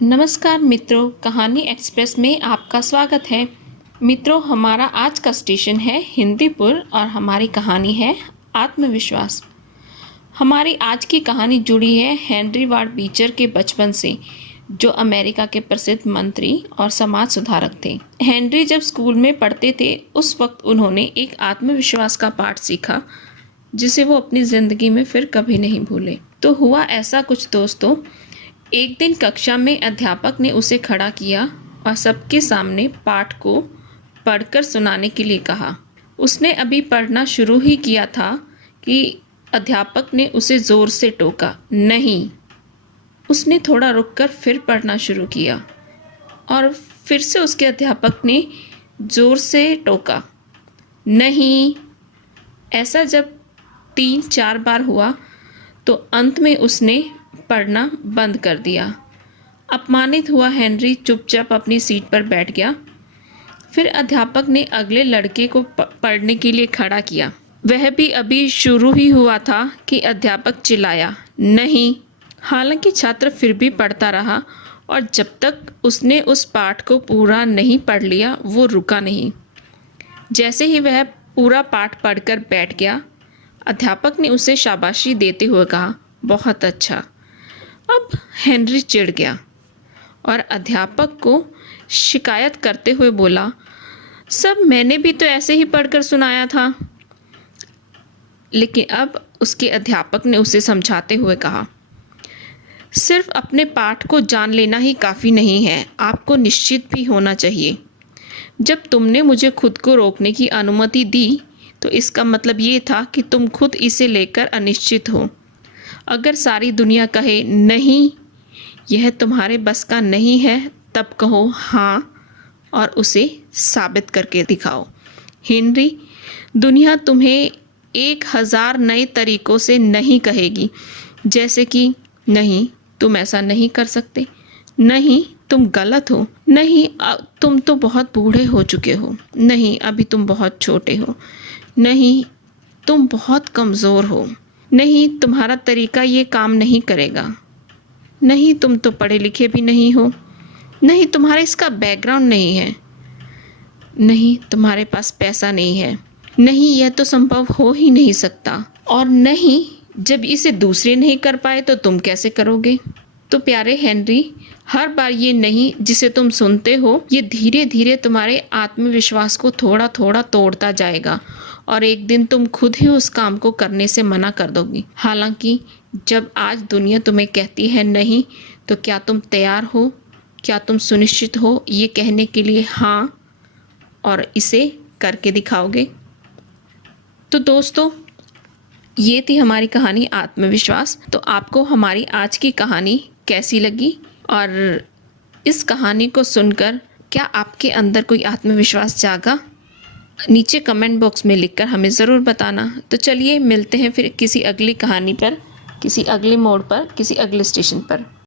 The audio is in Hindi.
नमस्कार मित्रों, कहानी एक्सप्रेस में आपका स्वागत है। मित्रों, हमारा आज का स्टेशन है हिंदीपुर और हमारी कहानी है आत्मविश्वास। हमारी आज की कहानी जुड़ी है हेनरी वार्ड बीचर के बचपन से, जो अमेरिका के प्रसिद्ध मंत्री और समाज सुधारक थे। हेनरी जब स्कूल में पढ़ते थे, उस वक्त उन्होंने एक आत्मविश्वास का पाठ सीखा जिसे वो अपनी ज़िंदगी में फिर कभी नहीं भूले। तो हुआ ऐसा कुछ दोस्तों, एक दिन कक्षा में अध्यापक ने उसे खड़ा किया और सबके सामने पाठ को पढ़कर सुनाने के लिए कहा। उसने अभी पढ़ना शुरू ही किया था कि अध्यापक ने उसे ज़ोर से टोका। नहीं, उसने थोड़ा रुककर फिर पढ़ना शुरू किया और फिर से उसके अध्यापक ने ज़ोर से टोका। नहीं। ऐसा जब 3-4 बार हुआ तो अंत में उसने पढ़ना बंद कर दिया। अपमानित हुआ हेनरी चुपचाप अपनी सीट पर बैठ गया। फिर अध्यापक ने अगले लड़के को पढ़ने के लिए खड़ा किया। वह भी अभी शुरू ही हुआ था कि अध्यापक चिल्लाया, नहीं। हालांकि छात्र फिर भी पढ़ता रहा और जब तक उसने उस पाठ को पूरा नहीं पढ़ लिया, वो रुका नहीं। जैसे ही वह पूरा पाठ पढ़कर बैठ गया, अध्यापक ने उसे शाबाशी देते हुए कहा, बहुत अच्छा। अब हेनरी चिढ़ गया और अध्यापक को शिकायत करते हुए बोला, सब मैंने भी तो ऐसे ही पढ़कर सुनाया था। लेकिन अब उसके अध्यापक ने उसे समझाते हुए कहा, सिर्फ अपने पाठ को जान लेना ही काफ़ी नहीं है, आपको निश्चित भी होना चाहिए। जब तुमने मुझे खुद को रोकने की अनुमति दी तो इसका मतलब ये था कि तुम खुद इसे लेकर अनिश्चित हो। अगर सारी दुनिया कहे नहीं, यह तुम्हारे बस का नहीं है, तब कहो हाँ और उसे साबित करके दिखाओ। हेनरी, दुनिया तुम्हें 1000 नए तरीक़ों से नहीं कहेगी, जैसे कि नहीं, तुम ऐसा नहीं कर सकते, नहीं, तुम गलत हो, नहीं, तुम तो बहुत बूढ़े हो चुके हो, नहीं, अभी तुम बहुत छोटे हो, नहीं, तुम बहुत कमज़ोर हो, नहीं, तुम्हारा तरीका ये काम नहीं करेगा, नहीं, तुम तो पढ़े लिखे भी नहीं हो, नहीं, तुम्हारा इसका बैकग्राउंड नहीं है, नहीं, तुम्हारे पास पैसा नहीं है, नहीं, यह तो संभव हो ही नहीं सकता, और नहीं, जब इसे दूसरे नहीं कर पाए तो तुम कैसे करोगे। तो प्यारे हेनरी, हर बार ये नहीं जिसे तुम सुनते हो, ये धीरे धीरे तुम्हारे आत्मविश्वास को थोड़ा थोड़ा तोड़ता जाएगा और एक दिन तुम खुद ही उस काम को करने से मना कर दोगी। हालांकि जब आज दुनिया तुम्हें कहती है नहीं, तो क्या तुम तैयार हो, क्या तुम सुनिश्चित हो ये कहने के लिए हाँ और इसे करके दिखाओगे। तो दोस्तों, ये थी हमारी कहानी आत्मविश्वास। तो आपको हमारी आज की कहानी कैसी लगी और इस कहानी को सुनकर क्या आपके अंदर कोई आत्मविश्वास जागा? नीचे कमेंट बॉक्स में लिखकर हमें ज़रूर बताना। तो चलिए मिलते हैं फिर किसी अगली कहानी पर, किसी अगले मोड़ पर, किसी अगले स्टेशन पर।